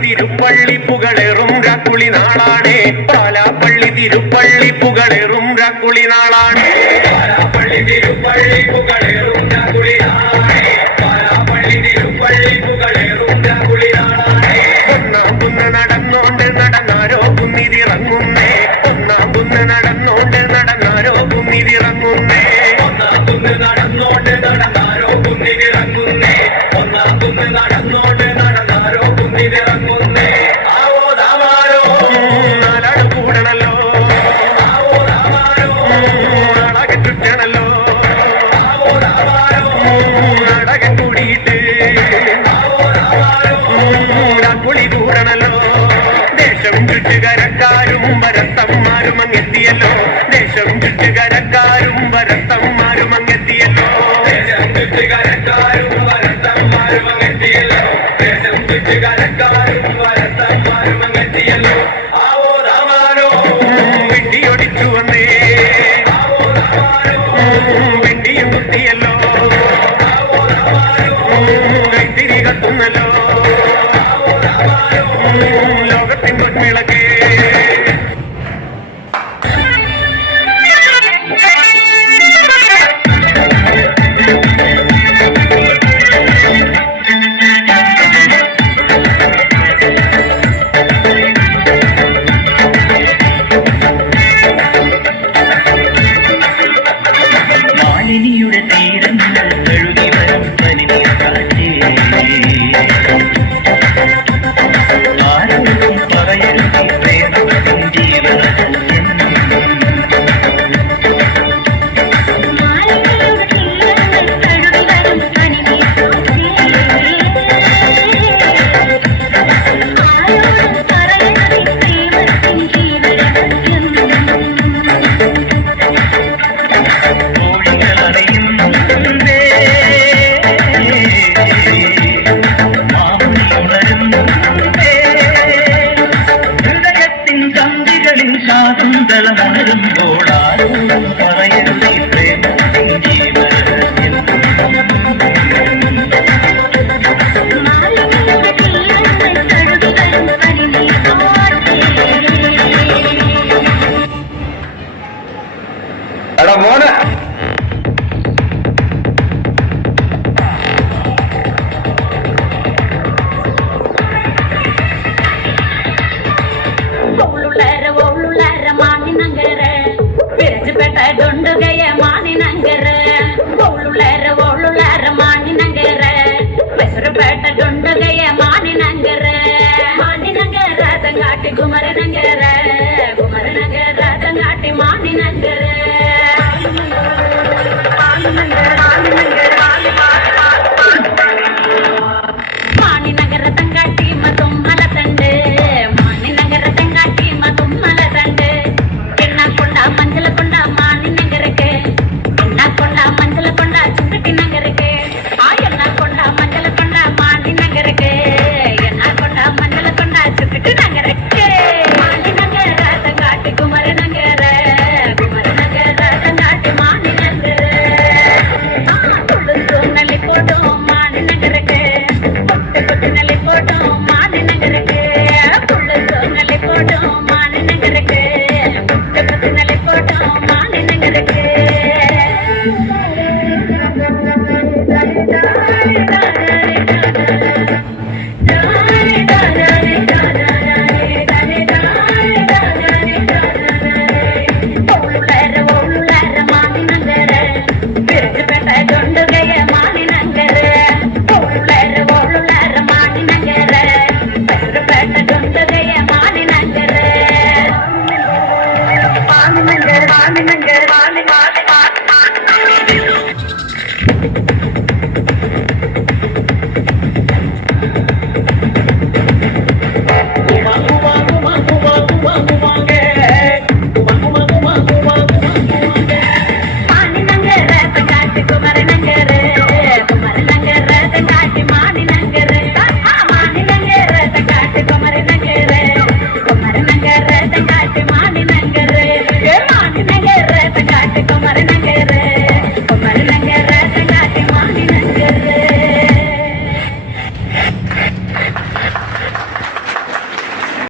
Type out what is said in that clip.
തിരുപ്പള്ളി പുകളേറും രാക്കുളി നാളാണേ പാലാപ്പള്ളി തിരുപ്പള്ളി പുകളേറും രാക്കുളി നാളാണേ പാലാപ്പള്ളി തിരുപ്പള്ളി പുകളേറും രാക്കുളി നാളാണേ പാലാപ്പള്ളി തിരുപ്പള്ളി പുകളേറും രാക്കുളി നാളാണേ ഒന്നാം കുന്ന് നടന്നോണ്ട് നടന്നാരോ കുന്നിതിറങ്ങുന്നേ ഒന്നാം കുന്ന് നടന്നോണ്ട് നടന്നാരോ കുന്നിതിറങ്ങുന്നേ ഒന്നാം കുന്ന് നടന്നോണ്ട് നടന്നാരോ കുന്നിതിറങ്ങുന്നേ ഒന്നാം കുന്ന് നടന്നോണ്ട് നടന്നാരോ കുന്നിതിറങ്ങുന്നേ ചുറ്റുകരക്കാരും വരത്തന്മാരും അങ്ങെത്തിയല്ലോ ദേശം ചുറ്റുകരക്കാരും വരത്തന്മാരും അങ്ങെത്തിയല്ലോ ദേശം ചുറ്റുകരക്കാരും വരത്തന്മാരും അങ്ങെത്തിയല്ലോ ദേശം ചുറ്റുകരക്കാരും വരത്തന്മാരും അങ്ങെത്തിയല്ലോ ആവോ രാമാനോ വെട്ടിയൊടിച്ചു വന്നേ ആവോ രാമാനോ വെട്ടിയും കുത്തിയല്ലോ ആവോ രാമാനോ കൈത്തിരി കത്തുന്നല്ലോ ആവോ രാമാനോ ലോകത്തിൻ പൊന്മിളക്കേ മാലിനിയുടെ തീരങ്ങൾ കഴുകി വരും പനിനീർക്കാറ്റേ ആരോടും പറയരുത് പ്രേമത്തിൻ ജീവനസത്യം ശാകുന്തളമുണരുമ്പോൾ ആരോടും പറയരുതേ പ്രേമത്തിൻ ജീവനസത്യം എടാ മോനെ Mani